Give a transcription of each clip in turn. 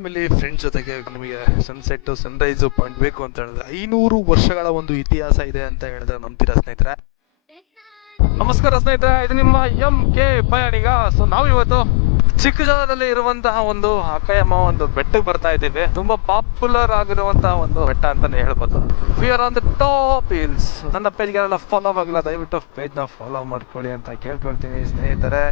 Family friends ಜೊತೆಗೆ ನಿಮಗೆ sunset Sunrise point ಬೇಕು ಅಂತ ಹೇಳಿದ್ರೆ 500 ವರ್ಷಗಳ ಒಂದು ಇತಿಹಾಸ ಇದೆ ಅಂತ ಹೇಳಿದ್ರೆ ನಂಬ್ತೀರಾ ಸ್ನೇಹಿತರೆ? ನಮಸ್ಕಾರ ಸ್ನೇಹಿತರೆ, ಇದು ನಿಮ್ಮ MK ಪಯಣಿಗ. ನಾವು ಇವತ್ತು ಚಿಕ್ಕಜಾಗದಲ್ಲಿ ಇರುವಂತಹ ಒಂದು ಅಕ್ಕಯಮ್ಮ ಒಂದು ಬೆಟ್ಟಕ್ಕೆ ಬರ್ತಾ ಇದ್ದೀವಿ. ತುಂಬಾ ಪಾಪ್ಯುಲರ್ ಆಗಿರುವಂತಹ ಒಂದು ಬೆಟ್ಟ ಅಂತಾನೆ ಹೇಳ್ಬೋದು. We are on the top hills. ನನ್ನ ಪೇಜ್ಗೆಲ್ಲ ಫಾಲೋ ಆಗಿಲ್ಲ, ದಯವಿಟ್ಟು ಪೇಜ್ ನ ಫಾಲೋ ಮಾಡ್ಕೊಳ್ಳಿ ಅಂತ ಕೇಳ್ಕೊಳ್ತೀನಿ ಸ್ನೇಹಿತರೆ.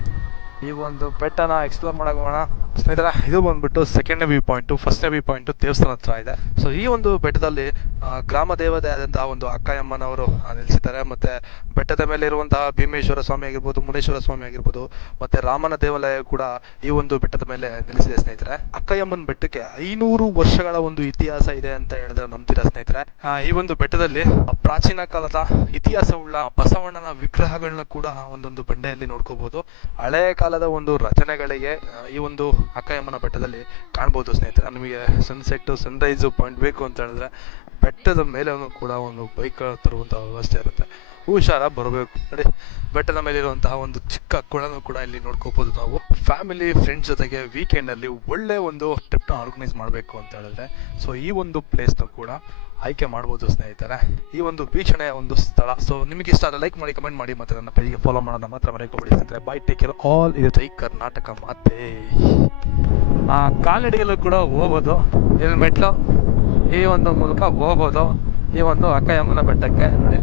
ಈ ಒಂದು ಬೆಟ್ಟನ ಎಕ್ಸ್ಪ್ಲೋರ್ ಮಾಡಕ್ ಹೋಗೋಣ ಸ್ನೇಹಿತರೆ. ಇದು ಬಂದ್ಬಿಟ್ಟು second view point. First view point ದೇವಸ್ಥಾನ ಹತ್ರ ಇದೆ. ಸೊ ಈ ಒಂದು ಬೆಟ್ಟದಲ್ಲಿ ಗ್ರಾಮ ದೇವತೆ ಆದಂತಹ ಒಂದು ಅಕ್ಕಯಮ್ಮನವರು ನಿಲ್ಲಿಸಿದ್ದಾರೆ. ಮತ್ತೆ ಬೆಟ್ಟದ ಮೇಲೆ ಇರುವಂತಹ ಭೀಮೇಶ್ವರ ಸ್ವಾಮಿ ಆಗಿರ್ಬೋದು, ಮುನೇಶ್ವರ ಸ್ವಾಮಿ ಆಗಿರ್ಬೋದು, ಮತ್ತೆ ರಾಮನ ದೇವಾಲಯ ಕೂಡ ಈ ಒಂದು ಬೆಟ್ಟದ ಮೇಲೆ ನಿಲ್ಲಿಸಿದೆ ಸ್ನೇಹಿತರೆ. ಅಕ್ಕಯಮ್ಮನ ಬೆಟ್ಟಕ್ಕೆ 500 ವರ್ಷಗಳ ಒಂದು ಇತಿಹಾಸ ಇದೆ ಅಂತ ಹೇಳಿದ್ರೆ ನಂಬ್ತೀರಾ ಸ್ನೇಹಿತರೆ? ಈ ಒಂದು ಬೆಟ್ಟದಲ್ಲಿ ಪ್ರಾಚೀನ ಕಾಲದ ಇತಿಹಾಸವುಳ್ಳ ಬಸವಣ್ಣನ ವಿಗ್ರಹಗಳನ್ನ ಕೂಡ ಒಂದೊಂದು ಬಂಡೆಯಲ್ಲಿ ನೋಡ್ಕೋಬಹುದು. ಹಳೆ ಕಾಲದ ಒಂದು ರಚನೆಗಳಿಗೆ ಈ ಒಂದು ಅಕ್ಕಯಮ್ಮನ ಬೆಟ್ಟದಲ್ಲಿ ಕಾಣ್ಬೋದು ಸ್ನೇಹಿತರೆ. ನಿಮಗೆ ಸನ್ಸೆಟ್ ಸನ್ರೈಸ್ ಪಾಯಿಂಟ್ ಬೇಕು ಅಂತ ಹೇಳಿದ್ರೆ ಬೆಟ್ಟದ ಮೇಲೆ ಕೂಡ ಒಂದು ಬೈಕ್ ತರುವಂತಹ ವ್ಯವಸ್ಥೆ ಇರುತ್ತೆ. ಹುಷಾರ ಬರಬೇಕು ನೋಡಿ. ಬೆಟ್ಟದ ಮೇಲೆ ಇರುವಂತಹ ಒಂದು ಚಿಕ್ಕ ಕೊಳನು ಕೂಡ ಇಲ್ಲಿ ನೋಡ್ಕೋಬಹುದು ನಾವು. ಫ್ಯಾಮಿಲಿ ಫ್ರೆಂಡ್ಸ್ ಜೊತೆಗೆ ವೀಕೆಂಡ್ ಅಲ್ಲಿ ಒಳ್ಳೆ ಒಂದು ಟ್ರಿಪ್ ನ ಆರ್ಗನೈಸ್ ಮಾಡಬೇಕು ಅಂತ ಹೇಳಿದ್ರೆ ಸೊ ಈ ಒಂದು ಪ್ಲೇಸ್ ನ ಕೂಡ ಆಯ್ಕೆ ಮಾಡ್ಬೋದು ಸ್ನೇಹಿತರೆ. ಈ ಒಂದು ವೀಕ್ಷಣೆಯ ಒಂದು ಸ್ಥಳ. ಸೊ ನಿಮಗೆ ಇಷ್ಟ ಆದರೆ ಲೈಕ್ ಮಾಡಿ, ಕಮೆಂಟ್ ಮಾಡಿ, ಮತ್ತೆ ನನ್ನ ಪೇಜ್ಗೆ ಫಾಲೋ ಮಾಡೋಣ ಮಾತ್ರ ಮರೆಯಕೋಬೇಡಿ ಸ್ನೇಹಿತರೆ. Bye, take care, all is ಜೈ ಕರ್ನಾಟಕ ಮಾತೆ. ಕಾಲ್ನಡಿಗೆಲ್ಲೂ ಕೂಡ ಹೋಗ್ಬೋದು. ಇಲ್ಲಿ ಮೆಟ್ಲು ಈ ಒಂದು ಮೂಲಕ ಹೋಗ್ಬೋದು ಈ ಒಂದು ಅಕ್ಕಯಮ್ಮನ ಬೆಟ್ಟಕ್ಕೆ ನೋಡಿ.